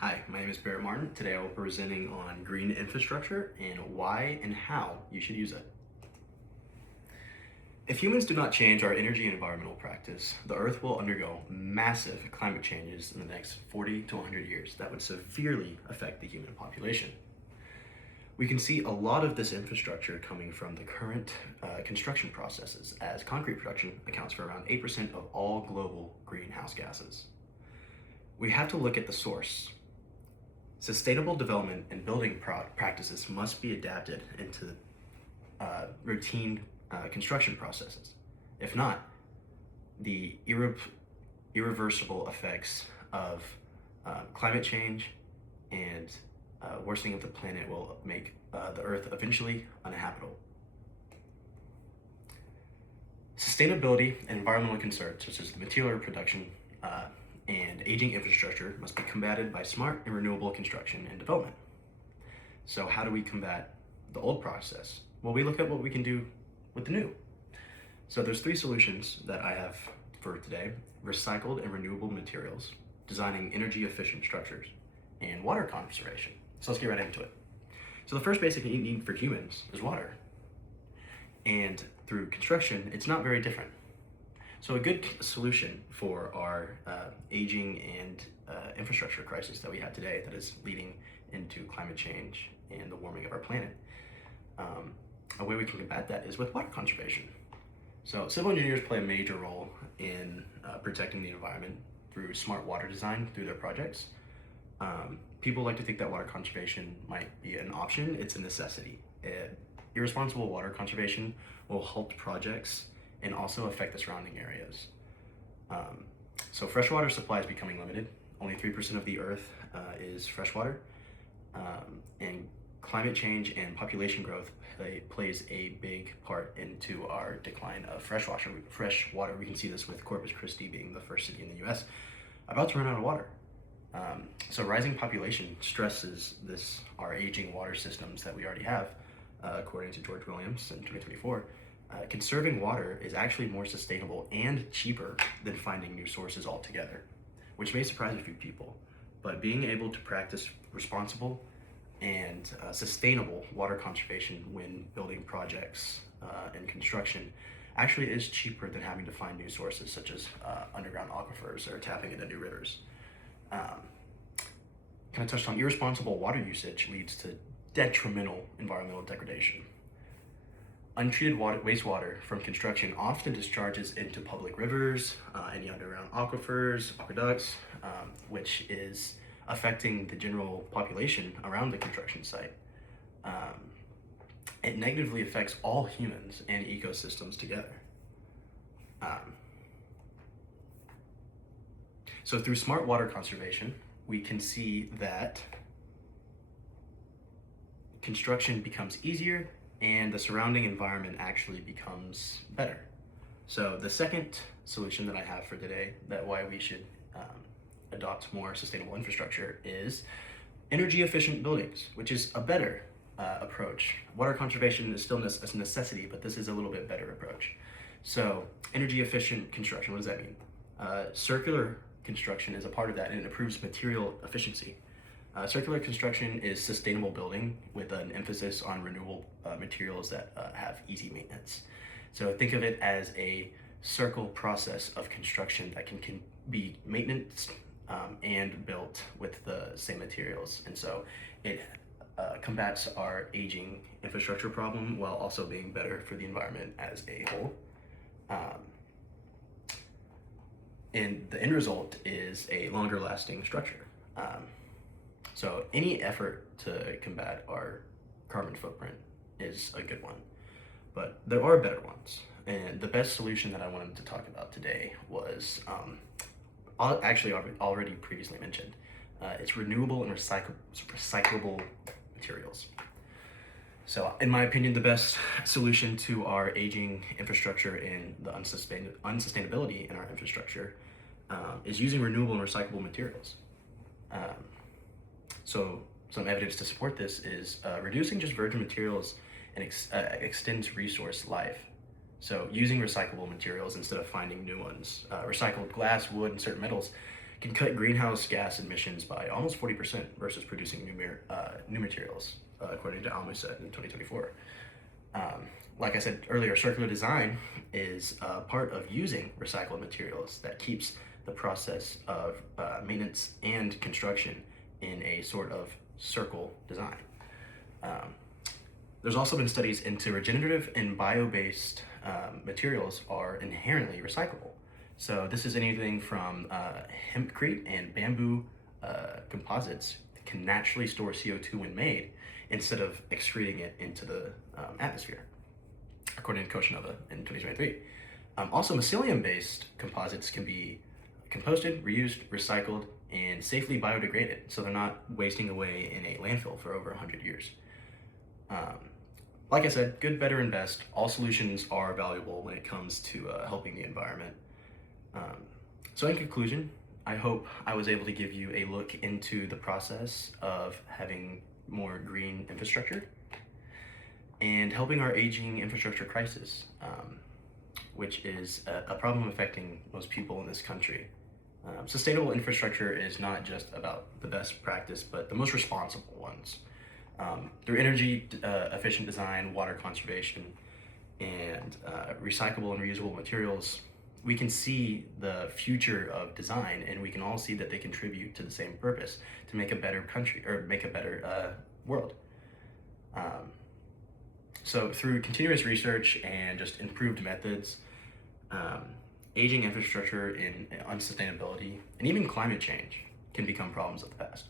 Hi, my name is Barrett Martin. Today I will be presenting on green infrastructure and why and how you should use it. If humans do not change our energy and environmental practice, the Earth will undergo massive climate changes in the next 40 to 100 years that would severely affect the human population. We can see a lot of this infrastructure coming from the current construction processes, as concrete production accounts for around 8% of all global greenhouse gases. We have to look at the source. Sustainable development and building practices must be adapted into routine construction processes. If not, the irreversible effects of climate change and worsening of the planet will make the Earth eventually uninhabitable. Sustainability and environmental concerns, such as the material production and aging infrastructure, must be combated by smart and renewable construction and development. So how do we combat the old process? Well, we look at what we can do with the new. So there's three solutions that I have for today: recycled and renewable materials, designing energy efficient structures, and water conservation. So let's get right into it. So the first basic need for humans is water. And through construction, it's not very different. So a good solution for our aging and infrastructure crisis that we have today that is leading into climate change and the warming of our planet, a way we can combat that is with water conservation. So civil engineers play a major role in protecting the environment through smart water design through their projects. People like to think that water conservation might be an option. It's a necessity. Irresponsible water conservation will halt projects and also affect the surrounding areas. So freshwater supply is becoming limited. Only 3% of the Earth is freshwater. And climate change and population growth plays a big part into our decline of freshwater. We can see this with Corpus Christi being the first city in the US about to run out of water. So rising population stresses our aging water systems that we already have, according to George Williams in 2024. Conserving water is actually more sustainable and cheaper than finding new sources altogether, which may surprise a few people. But being able to practice responsible and sustainable water conservation when building projects and construction actually is cheaper than having to find new sources such as underground aquifers or tapping into new rivers. Kind of touched on irresponsible water usage leads to detrimental environmental degradation. Untreated wastewater from construction often discharges into public rivers, any underground aquifers, aqueducts, which is affecting the general population around the construction site. It negatively affects all humans and ecosystems together. So through smart water conservation, we can see that construction becomes easier and the surrounding environment actually becomes better. So the second solution that I have for today, that why we should adopt more sustainable infrastructure, is energy efficient buildings, which is a better approach. Water conservation is still a necessity, but this is a little bit better approach. So energy efficient construction, what does that mean? Circular construction is a part of that, and it improves material efficiency. Circular construction is sustainable building with an emphasis on renewable materials that have easy maintenance. So think of it as a circle process of construction that can be maintenance and built with the same materials. And so it combats our aging infrastructure problem while also being better for the environment as a whole. And the end result is a longer lasting structure. So any effort to combat our carbon footprint is a good one, but there are better ones. And the best solution that I wanted to talk about today was actually already previously mentioned. It's renewable and recyclable materials. So in my opinion, the best solution to our aging infrastructure and the unsustainability in our infrastructure is using renewable and recyclable materials. So some evidence to support this is reducing just virgin materials and extends resource life. So using recyclable materials instead of finding new ones. Recycled glass, wood, and certain metals can cut greenhouse gas emissions by almost 40% versus producing new materials, according to Almuset in 2024. Like I said earlier, circular design is part of using recycled materials that keeps the process of maintenance and construction in a sort of circle design. There's also been studies into regenerative and bio-based materials are inherently recyclable. So this is anything from hempcrete and bamboo composites that can naturally store CO2 when made instead of excreting it into the atmosphere, according to Koshinova in 2023. Also, mycelium-based composites can be composted, reused, recycled, and safely biodegraded, so they're not wasting away in a landfill for over 100 years. Like I said, good, better, and best. All solutions are valuable when it comes to helping the environment. So in conclusion, I hope I was able to give you a look into the process of having more green infrastructure and helping our aging infrastructure crisis, which is a problem affecting most people in this country. Sustainable infrastructure is not just about the best practice, but the most responsible ones. Through energy efficient design, water conservation, and recyclable and reusable materials, we can see the future of design, and we can all see that they contribute to the same purpose, to make a better country, or make a better world. So through continuous research and just improved methods, aging infrastructure and unsustainability, and even climate change can become problems of the past.